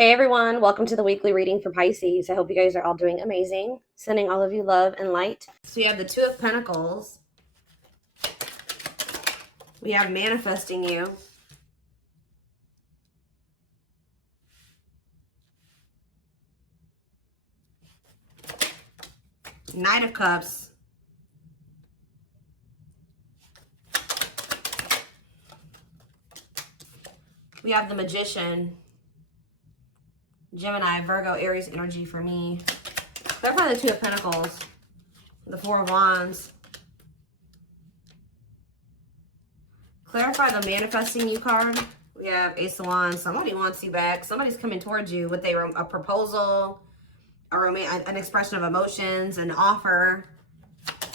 Hey everyone, welcome to the weekly reading for Pisces. I hope you guys are all doing amazing. Sending all of you love and light. So we have the Two of Pentacles. We have manifesting you. Knight of Cups. We have the Magician. Gemini, Virgo, Aries energy for me. Clarify the Two of Pentacles. The Four of Wands. Clarify the manifesting you card. We have Ace of Wands. Somebody wants you back. Somebody's coming towards you with a proposal, an expression of emotions, an offer.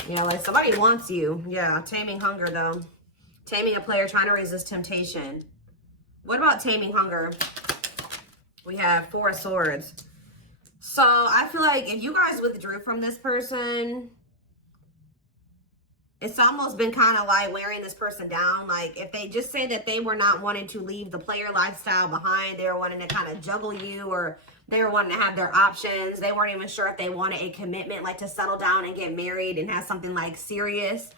You know, like somebody wants you. Yeah, taming hunger though. Taming a player trying to resist temptation. What about taming hunger? We have Four of Swords. So I feel like if you guys withdrew from this person, it's almost been kind of like wearing this person down. Like if they just say that they were not wanting to leave the player lifestyle behind, they were wanting to kind of juggle you, or they were wanting to have their options. They weren't even sure if they wanted a commitment, like to settle down and get married and have something like serious.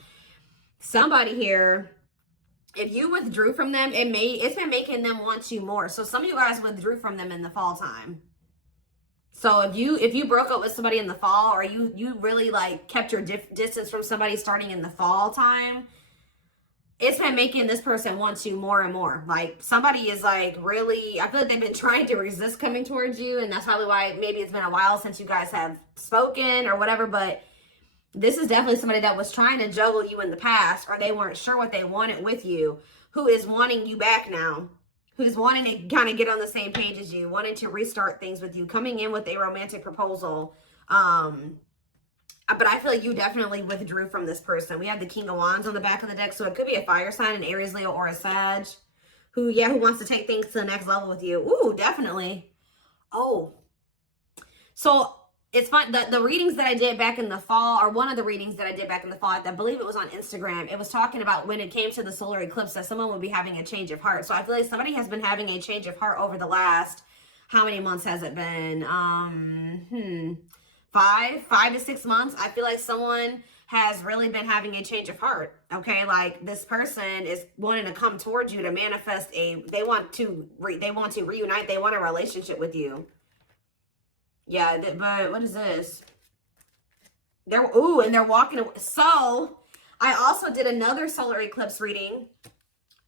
Somebody here, if you withdrew from them, it's been making them want you more. So some of you guys withdrew from them in the fall time. So if you broke up with somebody in the fall, or you really like kept your distance from somebody starting in the fall time, it's been making this person want you more and more. Like somebody is like really, I feel like they've been trying to resist coming towards you, and that's probably why maybe it's been a while since you guys have spoken or whatever, but this is definitely somebody that was trying to juggle you in the past, or they weren't sure what they wanted with you, who is wanting you back now, who's wanting to kind of get on the same page as you, wanting to restart things with you, coming in with a romantic proposal. But I feel like you definitely withdrew from this person. We have the King of Wands on the back of the deck, so it could be a fire sign, an Aries, Leo, or a Sag, who wants to take things to the next level with you. Ooh, definitely. Oh, so it's fun. The readings that I did back in the fall, or one of the readings that I did back in the fall, I believe it was on Instagram, it was talking about when it came to the solar eclipse that someone would be having a change of heart. So I feel like somebody has been having a change of heart over the last, how many months has it been? 5 to 6 months. I feel like someone has really been having a change of heart. Okay, like this person is wanting to come towards you to manifest they want to reunite. They want a relationship with you. Yeah, but what is this? And they're walking away. So I also did another solar eclipse reading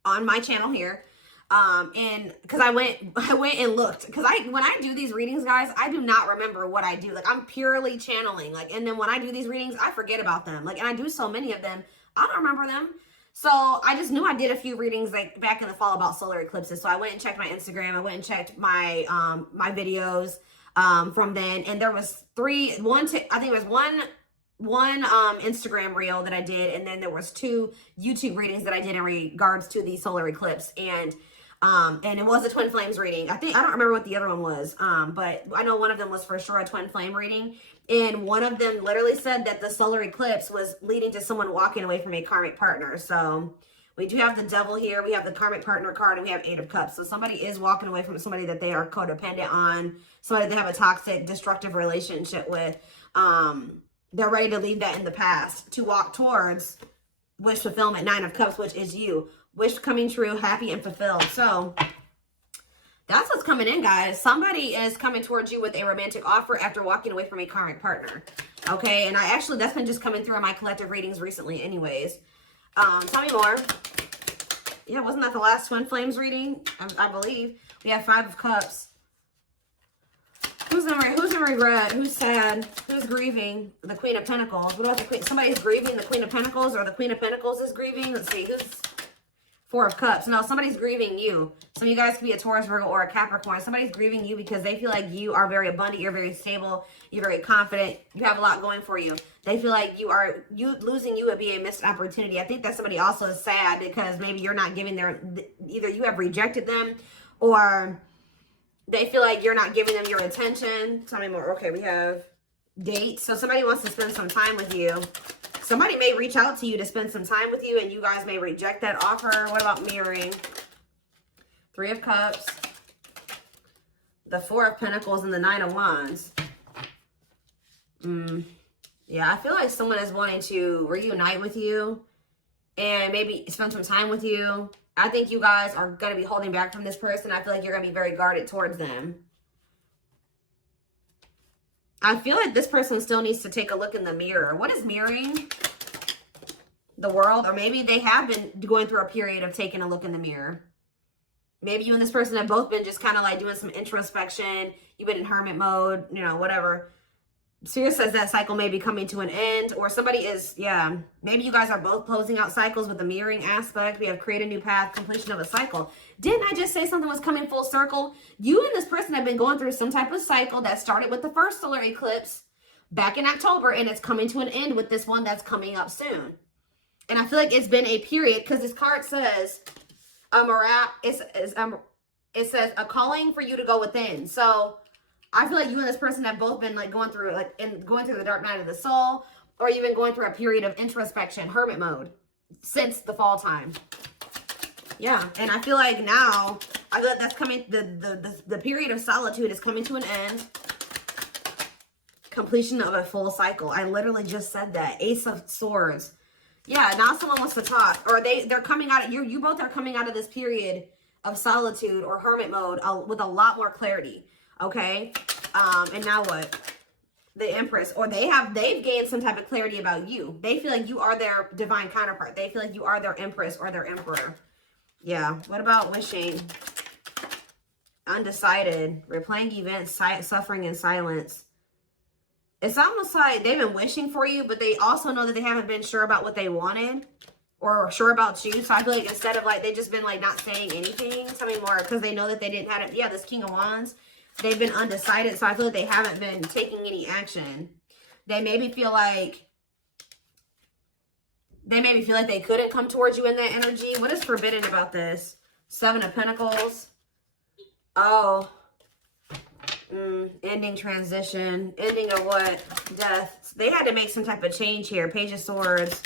on my channel here. And because I went and looked, because when I do these readings, guys, I do not remember what I do. Like I'm purely channeling. Like, and then when I do these readings, I forget about them. Like, and I do so many of them, I don't remember them. So I just knew I did a few readings like back in the fall about solar eclipses. So I went and checked my Instagram. I went and checked my my videos from then, and there was I think it was one Instagram reel that I did, and then there was 2 YouTube readings that I did in regards to the solar eclipse, and it was a twin flames reading. I don't remember what the other one was, but I know one of them was for sure a twin flame reading, and one of them literally said that the solar eclipse was leading to someone walking away from a karmic partner. So we do have the Devil here, we have the karmic partner card, and we have 8 of Cups. So somebody is walking away from somebody that they are codependent on, somebody they have a toxic, destructive relationship with. They're ready to leave that in the past to walk towards wish fulfillment, 9 of Cups, which is you. Wish coming true, happy and fulfilled. So that's what's coming in, guys. Somebody is coming towards you with a romantic offer after walking away from a karmic partner. Okay, and that's been just coming through in my collective readings recently anyways. Tell me more. Yeah, wasn't that the last twin flames reading? I believe. We have 5 of Cups. Who's in regret? Who's sad? Who's grieving? The Queen of Pentacles. What about the Queen? Somebody's grieving the Queen of Pentacles, or the Queen of Pentacles is grieving. Let's see. Who's 4 of Cups? No, somebody's grieving you. Some of you guys could be a Taurus, Virgo, or a Capricorn. Somebody's grieving you because they feel like you are very abundant. You're very stable. You're very confident. You have a lot going for you. They feel like losing you would be a missed opportunity. I think that somebody also is sad because maybe you're not giving either you have rejected them, or they feel like you're not giving them your attention. Tell me more. Okay, we have dates. So somebody wants to spend some time with you. Somebody may reach out to you to spend some time with you, and you guys may reject that offer. What about mirroring? 3 of Cups. The Four of Pentacles and the Nine of Wands. Yeah, I feel like someone is wanting to reunite with you and maybe spend some time with you. I think you guys are going to be holding back from this person. I feel like you're going to be very guarded towards them. I feel like this person still needs to take a look in the mirror. What is mirroring? The world? Or maybe they have been going through a period of taking a look in the mirror. Maybe you and this person have both been just kind of like doing some introspection. You've been in hermit mode, you know, whatever. Spirit says that cycle may be coming to an end, or somebody is, yeah, maybe you guys are both closing out cycles with the mirroring aspect. We have create a new path, completion of a cycle. Didn't I just say something was coming full circle? You and this person have been going through some type of cycle that started with the first solar eclipse back in October, and it's coming to an end with this one that's coming up soon. And I feel like it's been a period, because this card says, it says a calling for you to go within. So I feel like you and this person have both been like going through the dark night of the soul, or you've been going through a period of introspection, hermit mode, since the fall time. Yeah, and I feel like now, I feel like that's coming, the period of solitude is coming to an end. Completion of a full cycle. I literally just said that. Ace of Swords. Yeah, now someone wants to talk, or they're coming out of, you both are coming out of this period of solitude or hermit mode with a lot more clarity. Okay, and now what? The Empress, or they've gained some type of clarity about you. They feel like you are their divine counterpart. They feel like you are their Empress or their Emperor. Yeah. What about wishing? Undecided. Replaying events, suffering in silence. It's almost like they've been wishing for you, but they also know that they haven't been sure about what they wanted or sure about you. So I feel like instead of like, they've just been like not saying anything, tell me more, because they know that they didn't have it. Yeah, this King of Wands. They've been undecided, so I feel like they haven't been taking any action. They maybe feel like they couldn't come towards you in that energy. What is forbidden about this? Seven of Pentacles. Oh. Ending, transition. Ending of what? Death. They had to make some type of change here. Page of Swords.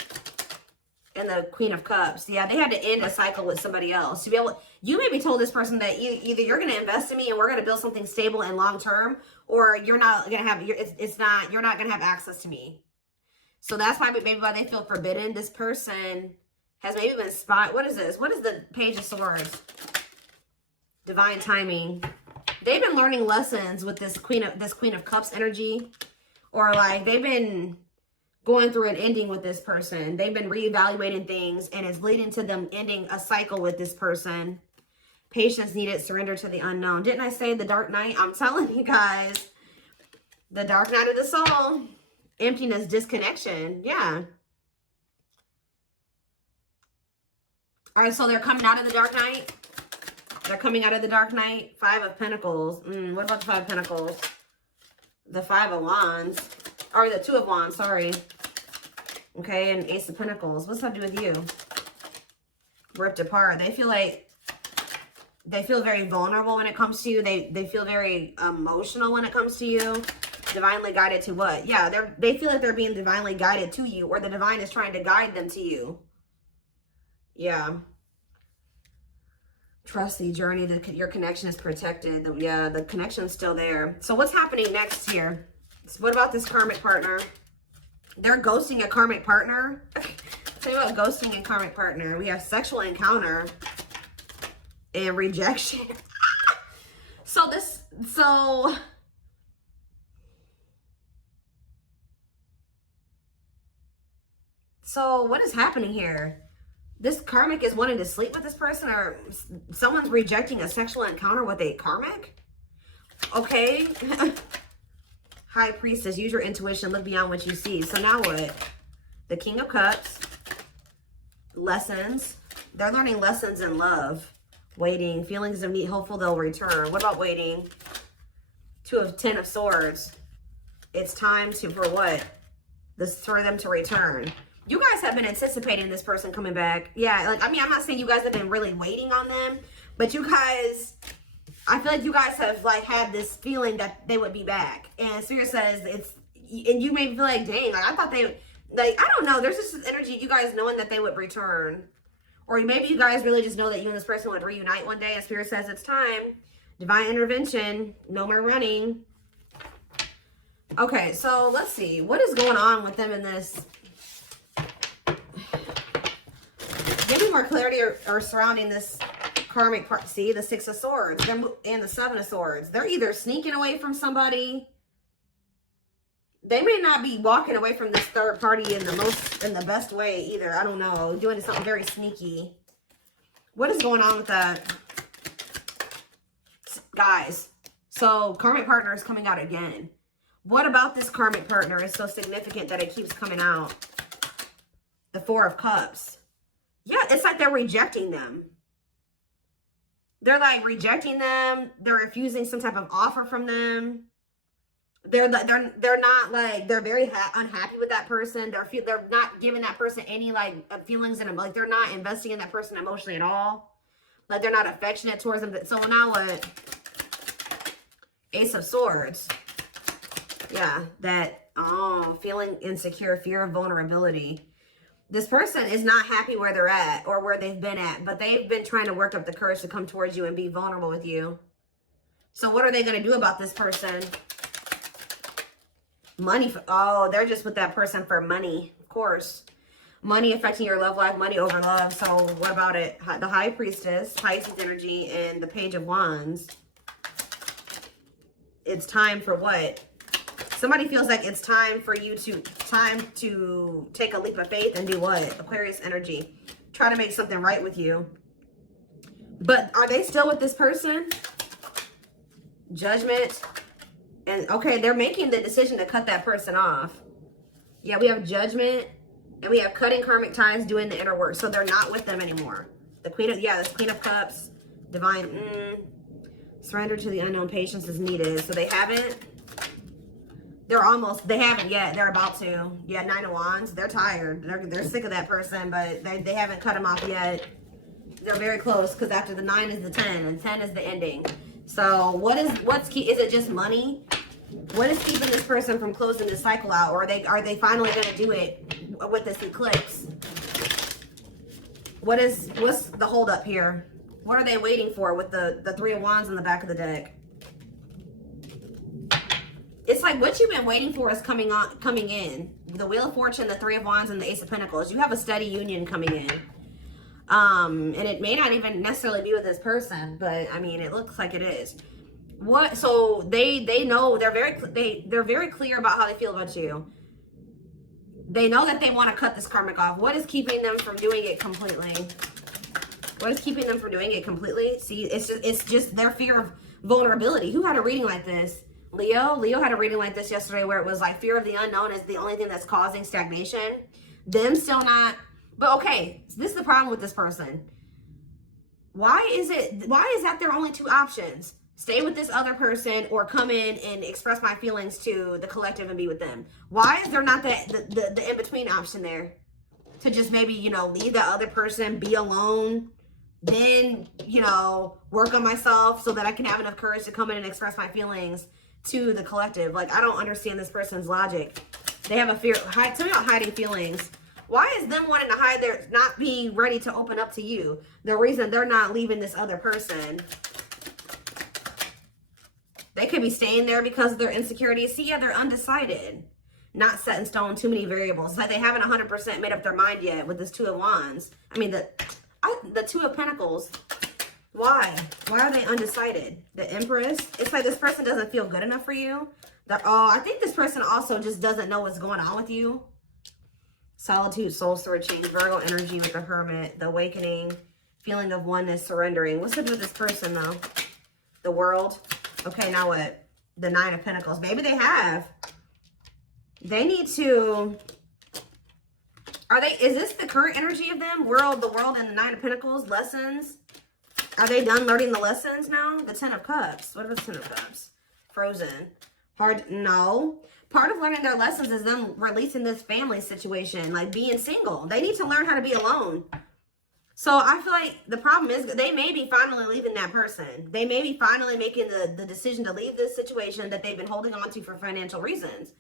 And the Queen of Cups. Yeah, they had to end a cycle with somebody else. To be able, you maybe told this person that either you're going to invest in me and we're going to build something stable and long term, or you're not going to have, you're not going to have access to me. So that's why maybe why they feel forbidden. This person has maybe been what is this? What is the Page of Swords? Divine timing. They've been learning lessons with this Queen of Cups energy, or like they've been going through an ending with this person. They've been reevaluating things, and it's leading to them ending a cycle with this person. Patience needed, surrender to the unknown. Didn't I say the dark night? I'm telling you guys. The dark night of the soul. Emptiness, disconnection. Yeah. All right, so they're coming out of the dark night. They're coming out of the dark night. Five of Pentacles. What about the Five of Pentacles? The Five of Wands. Or the Two of Wands, sorry. Okay, and Ace of Pentacles. What's that do with you? Ripped apart. They feel very vulnerable when it comes to you. They feel very emotional when it comes to you. Divinely guided to what? Yeah, they feel like they're being divinely guided to you, or the divine is trying to guide them to you. Yeah. Trust the journey. Your connection is protected. Yeah, the connection's still there. So what's happening next here? What about this karmic partner? They're ghosting a karmic partner. Tell you about ghosting and karmic partner. We have sexual encounter and rejection. So what is happening here? This karmic is wanting to sleep with this person, or someone's rejecting a sexual encounter with a karmic? Okay. High Priestess, use your intuition, look beyond what you see. So now what? The King of Cups. Lessons. They're learning lessons in love. Waiting. Feelings of need, hopeful they'll return. What about waiting? Ten of Swords. It's time for what? For them to return. You guys have been anticipating this person coming back. Yeah, like, I mean, I'm not saying you guys have been really waiting on them, but you guys, I feel like you guys have like had this feeling that they would be back. And Spirit says and you may feel like, dang, like I thought they, like, I don't know. There's just this energy, you guys knowing that they would return. Or maybe you guys really just know that you and this person would reunite one day, and Spirit says it's time. Divine intervention. No more running. Okay, so let's see. What is going on with them in this? Give me more clarity or surrounding this karmic part. See, the Six of Swords and the Seven of Swords. They're either sneaking away from somebody. They may not be walking away from this third party in the best way either. I don't know. Doing something very sneaky. What is going on with that? Guys, so karmic partner is coming out again. What about this karmic partner is so significant that it keeps coming out? The Four of Cups. Yeah, it's like they're rejecting them. They're like rejecting them. They're refusing some type of offer from them. They're not like, they're very unhappy with that person. They're not giving that person any like feelings and like they're not investing in that person emotionally at all. Like they're not affectionate towards them. So now what? Ace of Swords. Yeah, that, oh, feeling insecure, fear of vulnerability. This person is not happy where they're at or where they've been at, but they've been trying to work up the courage to come towards you and be vulnerable with you. So what are they going to do about this person? Money. Oh, they're just with that person for money, of course. Money affecting your love life, money over love. So what about it? The High Priestess, Pisces energy, and the Page of Wands. It's time for what? Somebody feels like it's time for you to take a leap of faith and do what? Aquarius energy. Try to make something right with you. But are they still with this person? Judgment. And okay, they're making the decision to cut that person off. Yeah, we have Judgment. And we have cutting karmic ties, doing the inner work. So they're not with them anymore. The Queen of, yeah, this Queen of Cups. Divine, surrender to the unknown, patience is needed. So they haven't. They haven't yet. They're about to. Yeah, Nine of Wands. They're tired. They're sick of that person, but they haven't cut them off yet. They're very close because after the 9 is the 10, and 10 is the ending. So what's key? Is it just money? What is keeping this person from closing this cycle out? Or are they finally going to do it with this eclipse? What's the holdup here? What are they waiting for with the Three of Wands on the back of the deck? It's like what you've been waiting for is coming in. The Wheel of Fortune, the Three of Wands, and the Ace of Pentacles. You have a steady union coming in. And it may not even necessarily be with this person, but I mean, it looks like it is. What? So they know, they're very clear about how they feel about you. They know that they want to cut this karmic off. What is keeping them from doing it completely? What is keeping them from doing it completely? See, it's just their fear of vulnerability. Who had a reading like this? Leo had a reading like this yesterday where it was like fear of the unknown is the only thing that's causing stagnation. Them still not. But okay, this is the problem with this person. Why is that their only two options? Stay with this other person or come in and express my feelings to the collective and be with them. Why is there not the in-between option there? To just maybe, leave the other person, be alone, then, work on myself so that I can have enough courage to come in and express my feelings to the collective. Like, I don't understand this person's logic. They have a fear. Tell me about hiding feelings. Why is them wanting to hide their, not being ready to open up to you? The reason they're not leaving this other person. They could be staying there because of their insecurities. See, yeah, they're undecided. Not set in stone, too many variables. It's like they haven't 100% made up their mind yet with this Two of Wands. I mean, the Two of Pentacles. Why? Why are they undecided? The Empress. It's like this person doesn't feel good enough for you. I think this person also just doesn't know what's going on with you. Solitude, soul searching, Virgo energy with the Hermit, the Awakening, feeling of oneness, surrendering. What's up with this person, though? The World. Okay, now what? The Nine of Pentacles. Maybe they have. They need to... Is this the current energy of them? The World, and the Nine of Pentacles. Lessons. Are they done learning the lessons now? The Ten of Cups. What about the Ten of Cups? Frozen. No. Part of learning their lessons is them releasing this family situation, like being single. They need to learn how to be alone. So I feel like the problem is they may be finally leaving that person. They may be finally making the decision to leave this situation that they've been holding on to for financial reasons.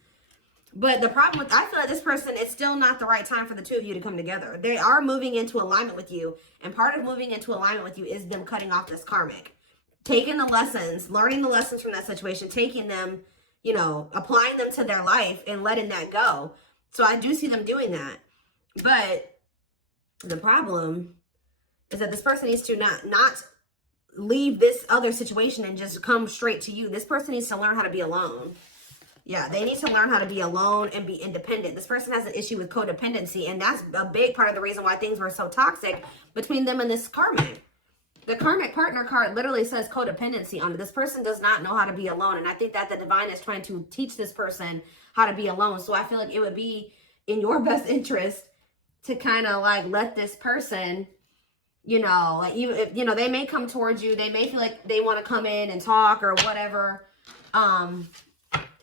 But the problem with, I feel like this person, it's still not the right time for the two of you to come together. They are moving into alignment with you. And part of moving into alignment with you is them cutting off this karmic. taking the lessons, learning the lessons from that situation, taking them, you know, applying them to their life and letting that go. So I do see them doing that. But the problem is that this person needs to not leave this other situation and just come straight to you. This person needs to learn how to be alone. Yeah, they need to learn how to be alone and be independent. This person has an issue with codependency, and that's a big part of the reason why things were so toxic between them and this karmic. The karmic partner card literally says codependency on it. This person does not know how to be alone, and I think that the divine is trying to teach this person how to be alone. So I feel like it would be in your best interest to kind of like let this person, you know, like you know, they may come towards you. They may feel like they want to come in and talk or whatever.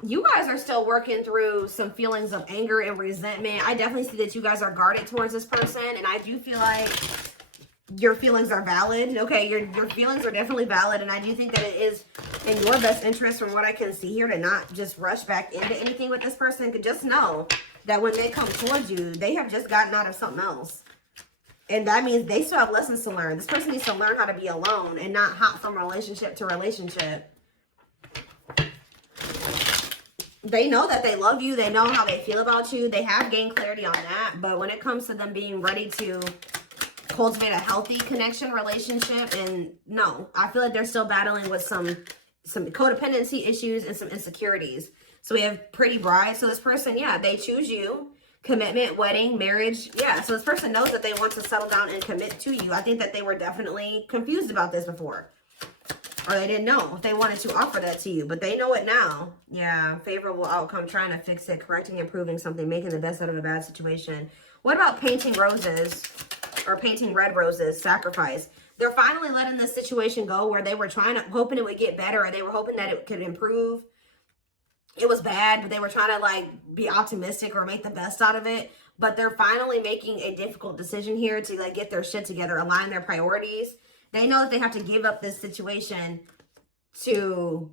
You guys are still working through some feelings of anger and resentment. I definitely see that you guys are guarded towards this person, and I do feel like your feelings are valid. Okay, your feelings are definitely valid, and I do think that it is in your best interest, from what I can see here, to not just rush back into anything with this person. Could just know that when they come towards you, they have just gotten out of something else, and that means they still have lessons to learn. This person needs to learn how to be alone and not hop from relationship to relationship. They know that they love you. They know how they feel about you. They have gained clarity on that. But when it comes to them being ready to cultivate a healthy connection, relationship, and no, I feel like they're still battling with some codependency issues and some insecurities. So we have pretty bride. So this person, yeah, they choose you. Commitment, wedding, marriage. Yeah, so this person knows that they want to settle down and commit to you. I think that they were definitely confused about this before. Or they didn't know if they wanted to offer that to you, but they know it now. Yeah, favorable outcome, trying to fix it, correcting, improving something, making the best out of a bad situation. What about painting roses or painting red roses, sacrifice? They're finally letting this situation go where they were hoping it would get better, or they were hoping that it could improve. It was bad, but they were trying to like be optimistic or make the best out of it. But they're finally making a difficult decision here to like get their shit together, align their priorities. They know that they have to give up this situation to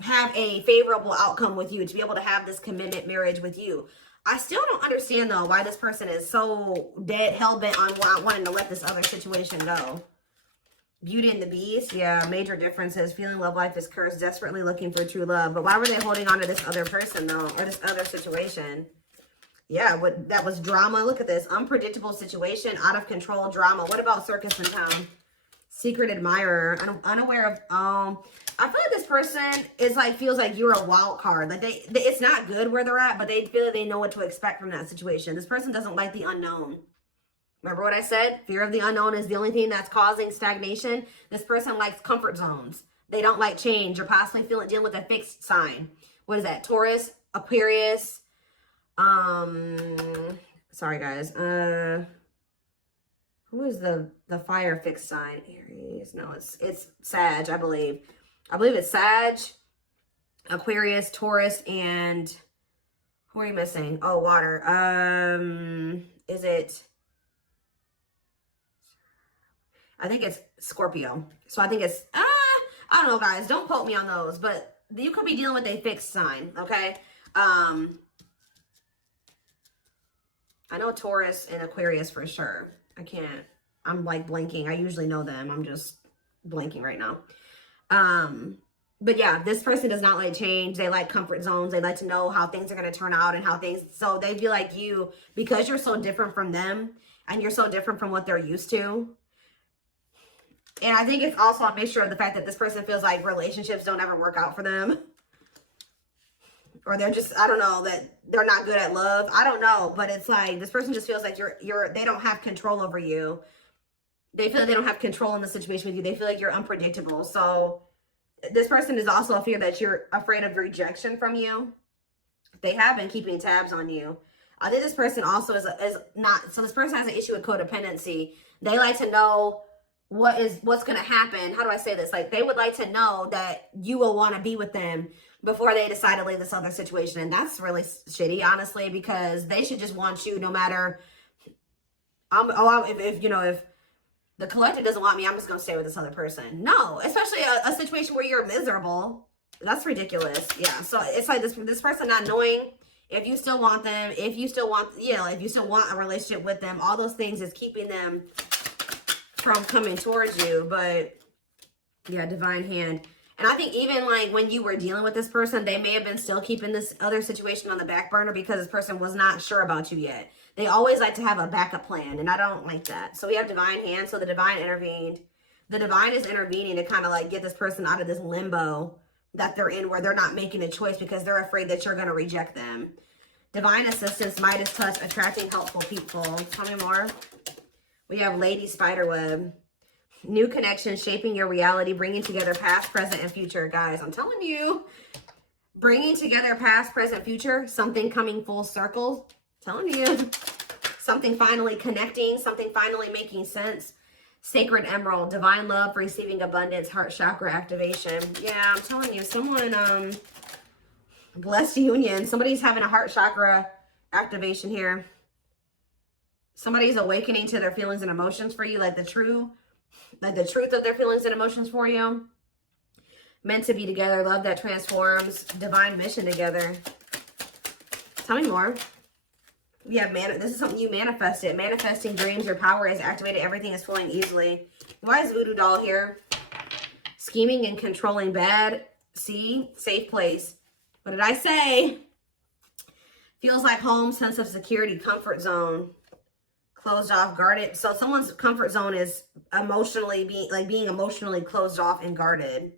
have a favorable outcome with you, to be able to have this commitment marriage with you. I still don't understand, though, why this person is so dead, hell-bent on wanting to let this other situation go. Beauty and the Beast. Yeah, major differences. Feeling love life is cursed. Desperately looking for true love. But why were they holding on to this other person, though, or this other situation? Yeah, that was drama. Look at this. Unpredictable situation, out of control drama. What about circus in town? Secret admirer, unaware of, I feel like this person is like, feels like you're a wild card. Like it's not good where they're at, but they feel like they know what to expect from that situation. This person doesn't like the unknown. Remember what I said? Fear of the unknown is the only thing that's causing stagnation. This person likes comfort zones. They don't like change, or possibly dealing with a fixed sign. What is that? Taurus, Aquarius, sorry guys, who is the fire fixed sign? Aries. No, it's Sag, I believe it's Sag, Aquarius, Taurus, and who are you missing? Oh, water. Is it, I think it's Scorpio. So I think it's I don't know, guys, don't quote me on those, but you could be dealing with a fixed sign. Okay. I know Taurus and Aquarius for sure. I'm like blanking. I usually know them. I'm just blanking right now. But yeah, this person does not like change. They like comfort zones. They like to know how things are going to turn out and so they feel like you, because you're so different from them and you're so different from what they're used to. And I think it's also a mixture of the fact that this person feels like relationships don't ever work out for them. Or they're just, I don't know, that they're not good at love. I don't know, but it's like this person just feels like they don't have control over you. They feel like they don't have control in the situation with you. They feel like you're unpredictable. So this person is also a fear that you're afraid of rejection from you. They have been keeping tabs on you. I think this person also is not, so this person has an issue with codependency. They like to know what's going to happen. How do I say this? Like they would like to know that you will want to be with them before they decide to leave this other situation. And that's really shitty, honestly, because they should just want you no matter, if the collective doesn't want me, I'm just going to stay with this other person. No, especially a situation where you're miserable. That's ridiculous. Yeah. So it's like this person not knowing if you still want them, if you still want a relationship with them, all those things is keeping them from coming towards you. But Yeah, divine hand. And I think even like when you were dealing with this person, they may have been still keeping this other situation on the back burner because this person was not sure about you yet. They always like to have a backup plan, and I don't like that. So we have divine hand. So the divine intervened. The divine is intervening to kind of like get this person out of this limbo that they're in where they're not making a choice because they're afraid that you're going to reject them. Divine assistance, Midas touch, attracting helpful people. Tell me more. We have Lady Spiderweb. New connections, shaping your reality, bringing together past, present, and future. Guys, I'm telling you, bringing together past, present, future, something coming full circle. Telling you, something finally connecting, something finally making sense. Sacred Emerald, divine love, receiving abundance, heart chakra activation. Yeah, I'm telling you, someone, blessed union. Somebody's having a heart chakra activation here. Somebody's awakening to their feelings and emotions for you, like the truth of their feelings and emotions for you. Meant to be together, love that transforms, divine mission together. Tell me more. We have this is something you manifested. Manifesting dreams, your power is activated, everything is flowing easily. Why is Voodoo Doll here? Scheming and controlling bad. See, safe place. What did I say? Feels like home, sense of security, comfort zone. Closed off, guarded. So someone's comfort zone is emotionally being emotionally closed off and guarded.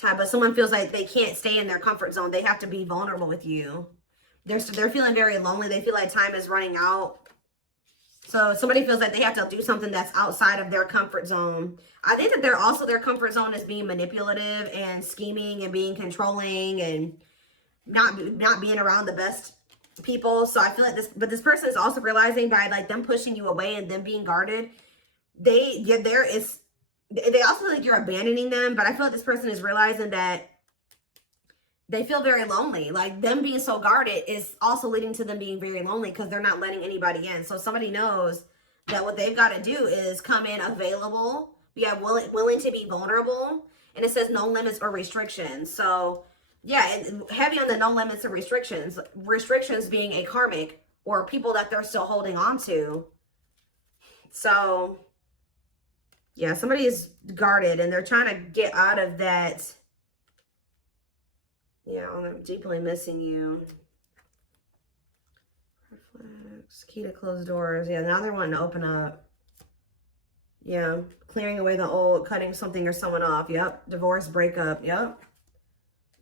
But someone feels like they can't stay in their comfort zone. They have to be vulnerable with you. They're feeling very lonely. They feel like time is running out. So somebody feels like they have to do something that's outside of their comfort zone. I think that their comfort zone is being manipulative and scheming and being controlling and not being around the best people. So I feel like this person is also realizing by like them pushing you away and them being guarded, they also feel like you're abandoning them. But I feel like this person is realizing that they feel very lonely. Like them being so guarded is also leading to them being very lonely because they're not letting anybody in. So somebody knows that what they've got to do is come in available. We have willing to be vulnerable, and it says no limits or restrictions. So yeah, heavy on the no limits and restrictions. Restrictions being a karmic or people that they're still holding on to. So yeah, somebody is guarded and they're trying to get out of that. Yeah, I'm deeply missing you. Reflex, key to close doors. Yeah, now they're wanting to open up. Yeah, clearing away the old, cutting something or someone off. Yep, divorce, breakup. Yep.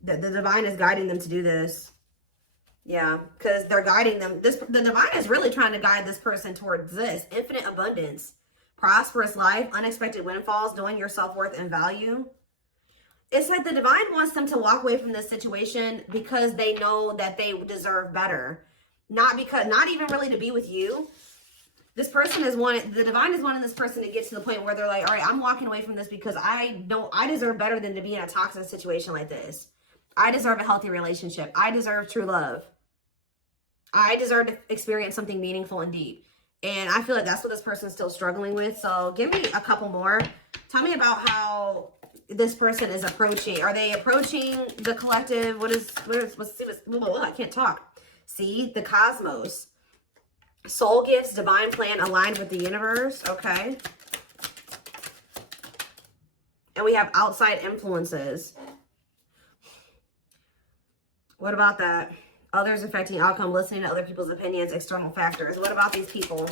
The divine is guiding them to do this. Yeah, because they're guiding them. The divine is really trying to guide this person towards this. Infinite abundance, prosperous life, unexpected windfalls, knowing your self-worth and value. It's like the divine wants them to walk away from this situation because they know that they deserve better. Not even really to be with you. The divine is wanting this person to get to the point where they're like, all right, I'm walking away from this because I know I deserve better than to be in a toxic situation like this. I deserve a healthy relationship. I deserve true love. I deserve to experience something meaningful and deep. And I feel like that's what this person is still struggling with. So give me a couple more. Tell me about how this person is approaching. Are they approaching the collective? Let's see, I can't talk. See, the cosmos. Soul gifts, divine plan aligned with the universe. Okay. And we have outside influences. What about that? Others affecting outcome, listening to other people's opinions, external factors. What about these people?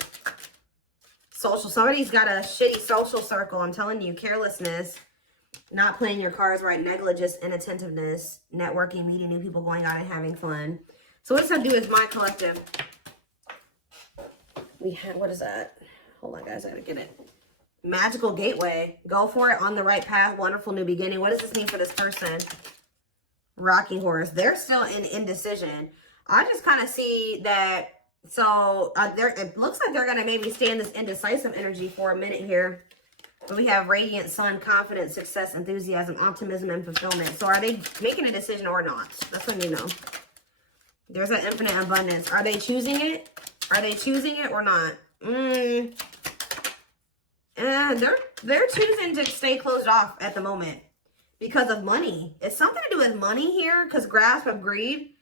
Social. Somebody's got a shitty social circle. I'm telling you, carelessness, not playing your cards right, negligence, inattentiveness, networking, meeting new people, going out and having fun. So what does that do with my collective? What is that? Hold on, guys. I gotta get it. Magical gateway. Go for it. On the right path. Wonderful new beginning. What does this mean for this person? Rocking horse. They're still in indecision. I just kind of see that. So it looks like they're going to maybe stay in this indecisive energy for a minute here. But we have radiant sun, confidence, success, enthusiasm, optimism, and fulfillment. So are they making a decision or not? That's when you know. There's an infinite abundance. Are they choosing it? Are they choosing it or not? They're choosing to stay closed off at the moment. Because of money. It's something to do with money here. Because grasp of greed.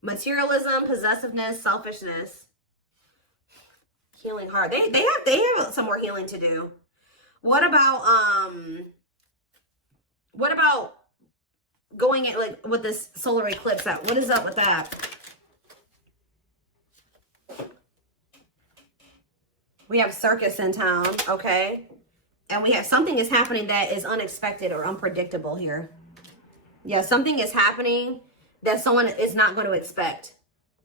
Materialism, possessiveness, selfishness. Healing heart. They have some more healing to do. What about, What about going at like with this solar eclipse? What is up with that? We have circus in town, okay? And we have something is happening that is unexpected or unpredictable here. Yeah, something is happening that someone is not going to expect.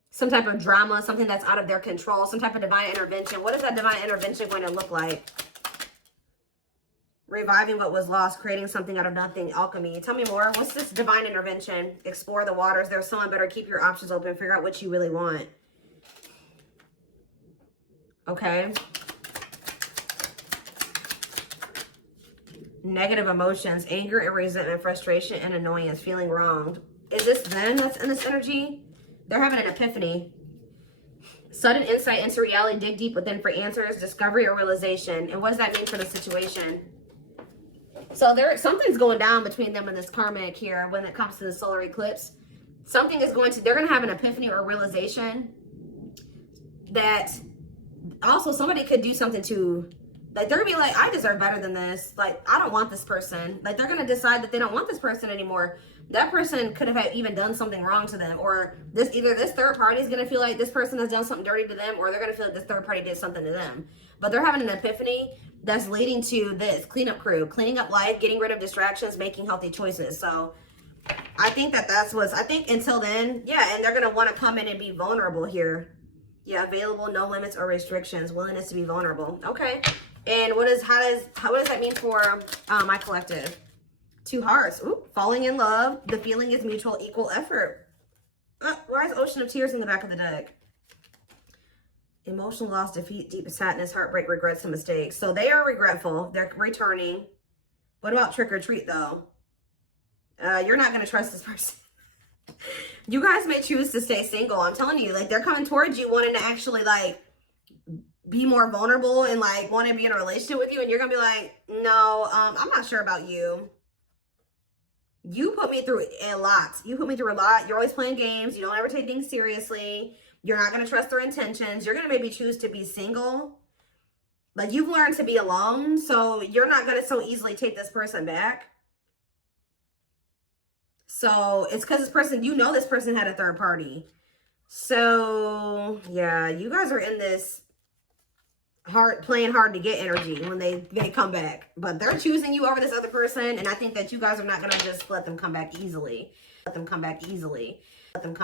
Some type of drama, something that's out of their control, some type of divine intervention. What is that divine intervention going to look like? Reviving what was lost, creating something out of nothing, alchemy. Tell me more. What's this divine intervention? Explore the waters. There's someone better. Keep your options open. Figure out what you really want. Okay. Negative emotions, anger and resentment, frustration and annoyance, feeling wronged. Is this them that's in this energy? They're having an epiphany. Sudden insight into reality, dig deep within for answers, discovery or realization. And what does that mean for the situation? So something's going down between them and this karmic here when it comes to the solar eclipse. Something is they're going to have an epiphany or realization that also somebody could do something to, like, they're gonna be like, I deserve better than this. Like, I don't want this person. Like, they're gonna decide that they don't want this person anymore. That person could have even done something wrong to them, or either this third party is gonna feel like this person has done something dirty to them, or they're gonna feel like this third party did something to them. But they're having an epiphany that's leading to this cleanup crew, cleaning up life, getting rid of distractions, making healthy choices. So I think I think until then, yeah, and they're gonna want to come in and be vulnerable here. Yeah, available, no limits or restrictions, willingness to be vulnerable. Okay. And what does that mean for my collective? 2 hearts. Ooh, falling in love. The feeling is mutual, equal effort. Why is Ocean of Tears in the back of the deck? Emotional loss, defeat, deep sadness, heartbreak, regrets, and mistakes. So they are regretful. They're returning. What about trick or treat, though? You're not going to trust this person. You guys may choose to stay single. I'm telling you, like, they're coming towards you wanting to actually, like, be more vulnerable and, like, want to be in a relationship with you. And you're going to be like, no, I'm not sure about you. You put me through a lot. You put me through a lot. You're always playing games. You don't ever take things seriously. You're not going to trust their intentions. You're going to maybe choose to be single. Like, you've learned to be alone. So you're not going to so easily take this person back. So it's because this person, this person had a third party. So yeah, you guys are in this playing hard to get energy when they come back. But they're choosing you over this other person. And I think that you guys are not going to just let them come back easily. Let them come back easily. Let them come